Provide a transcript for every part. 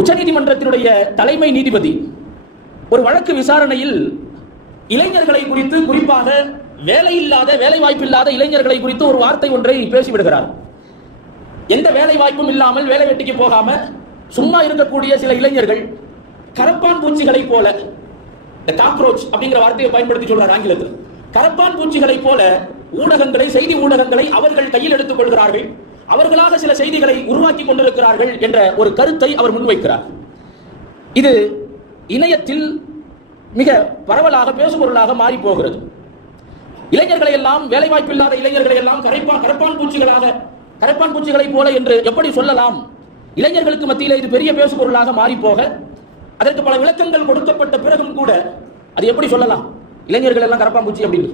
உச்சநீதிமன்றத்தினுடைய தலைமை நீதிபதி ஒரு வழக்கு விசாரணையில் இளைஞர்களை குறித்து, குறிப்பாக வேலையில்லாத, வேலை வாய்ப்பில்லாத இளைஞர்களை குறித்து ஒரு வார்த்தை ஒன்றை பேசிவிடுகிறார். எந்த வேலை வாய்ப்பும் இல்லாமல் வேலை வெட்டிக்கு போகாம சும்மா இருக்கக்கூடிய சில இளைஞர்கள் கரப்பான் பூச்சிகளை போல, இந்த காக்ரோச் அப்படிங்கிற வார்த்தையை பயன்படுத்தி சொல்றார் ஆங்கிலத்தில், கரப்பான் பூச்சிகளை போல ஊடகங்களை, செய்தி ஊடகங்களை அவர்கள் கையில் எடுத்துக் கொள்கிறார்கள், அவர்களாக சில செய்திகளை உருவாக்கி கொண்டிருக்கிறார்கள் என்ற ஒரு கருத்தை அவர் முன்வைக்கிறார். இது இணையத்தில் மிக பரவலாக பேசுபொருளாக மாறி போகிறது. இளைஞர்களை எல்லாம், வேலைவாய்ப்பில்லாத இளைஞர்களை எல்லாம் கரப்பான் பூச்சிகளாக, கரப்பான் பூச்சிகளை போல என்று எப்படி சொல்லலாம்? இளைஞர்களுக்கு மத்தியில் இது பெரிய பேசுபொருளாக மாறி போக, அதற்கு பல விளக்கங்கள் கொடுக்கப்பட்ட பிறகும் கூட அது எப்படி சொல்லலாம் இளைஞர்கள் எல்லாம் கரப்பான் பூச்சி அப்படின்னு?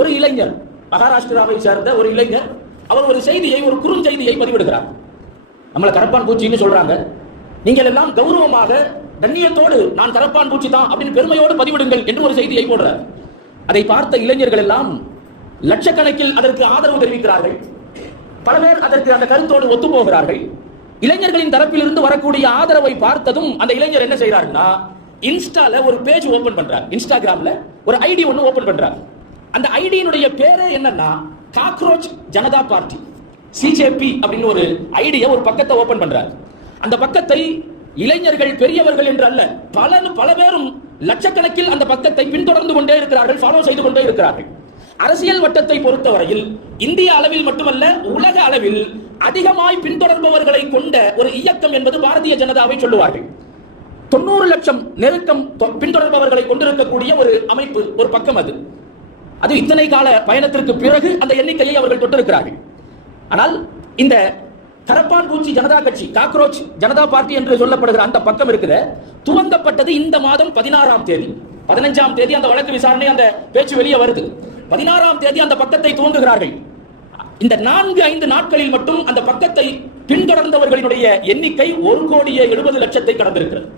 ஒரு இளைஞர், மகாராஷ்டிராவை சேர்ந்த ஒரு இளைஞர், அவர் ஒரு செய்தியை, ஒரு குறுஞ்செய்தியை பதிவிடுகிறார். நம்மளை கரப்பான் பூச்சின்னு சொல்றாங்க, நீங்கள் எல்லாம் கௌரவமாக, கண்ணியத்தோடு நான் கரப்பான் பூச்சி தான் அப்படின்னு பெருமையோடு பதிவிடுங்கள் என்று ஒரு செய்தியை போடுறார். அதை பார்த்த இளைஞர்கள் எல்லாம் லட்சக்கணக்கில் அதற்கு ஆதரவு தெரிவிக்கிறார்கள். பல பேர் அதற்கு, அந்த கருத்தோடு ஒத்து போகிறார்கள். இளைஞர்களின் தரப்பிலிருந்து வரக்கூடிய ஆதரவை பார்த்ததும் அந்த இளைஞர் என்ன செய்யறாருன்னா, இன்ஸ்டால ஒரு பேஜ் ஓபன் பண்றார், இன்ஸ்டாகிராம்ல ஒரு ஐடி ஒன்னு ஓபன் பண்றார். அந்த ஐடியினுடைய பேரே என்னன்னா காக்ரோச் ஜனதா பார்ட்டி, சிஜேபி அப்படின்னு ஒரு ஐடியை, ஒரு பக்கத்தை ஓபன் பண்றார். அந்த பக்கத்தை இளைஞர்கள், பெரியவர்கள் என்று அல்ல, பல பேரும் லட்சக்கணக்கில் அந்த பக்கத்தை பின்தொடர்ந்து கொண்டே இருக்கிறார்கள், ஃபாலோ செய்து கொண்டே இருக்கிறார்கள். அரசியல் வட்டத்தை பொறுத்தவரையில் இந்திய அளவில் மட்டுமல்ல, உலக அளவில் அதிகமாய் பின்தொடர்பவர்களை கொண்ட ஒரு இயக்கம் என்பது பாரதிய ஜனதாவை சொல்லுவார்கள். 90 லட்சம் நெருக்கம் பின்தொடர்பவர்களை கொண்டிருக்கக்கூடிய ஒரு அமைப்பு, ஒரு பக்கம் அது. அது இத்தனை கால பயணத்திற்கு பிறகு அந்த எண்ணிக்கையை அவர்கள் தொட்டிருக்கிறார்கள். ஆனால் இந்த கரப்பான் பூச்சி ஜனதா கட்சி, காக்ரோச் ஜனதா பார்ட்டி என்று சொல்லப்படுகிற அந்த பக்கம் இருக்கிற, துவங்கப்பட்டது இந்த மாதம் 16ஆம் தேதி. 15ஆம் தேதி அந்த வழக்கு விசாரணை, அந்த பேச்சு வெளியே வருது. 16ஆம் தேதி அந்த பக்கத்தை துவங்குகிறார்கள். இந்த 4-5 நாட்களில் மட்டும் அந்த பக்கத்தை பின்தொடர்ந்தவர்களுடைய எண்ணிக்கை 1,70,00,000 கடந்திருக்கிறது.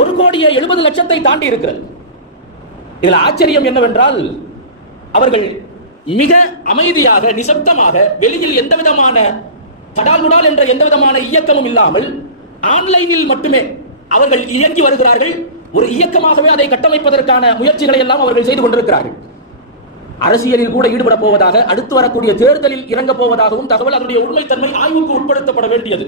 1,70,00,000 தாண்டி இருக்கிறது. இதில் ஆச்சரியம் என்னவென்றால், அவர்கள் மிக அமைதியாக, நிசப்தமாக, வெளியில் எந்த விதமான தடால்குடால் என்ற எந்த விதமான இயக்கமும் இல்லாமல் ஆன்லைனில் மட்டுமே அவர்கள் இயங்கி வருகிறார்கள். ஒரு இயக்கமாகவே அதை கட்டமைப்பதற்கான முயற்சிகளை எல்லாம் அவர்கள் செய்து கொண்டிருக்கிறார்கள். அரசியலில் கூட ஈடுபட போவதாக, அடுத்து வரக்கூடிய தேர்தலில் இறங்க போவதாகவும் தகவல். அதனுடைய உண்மைத்தன்மை ஆய்வுக்கு உட்படுத்தப்பட வேண்டியது.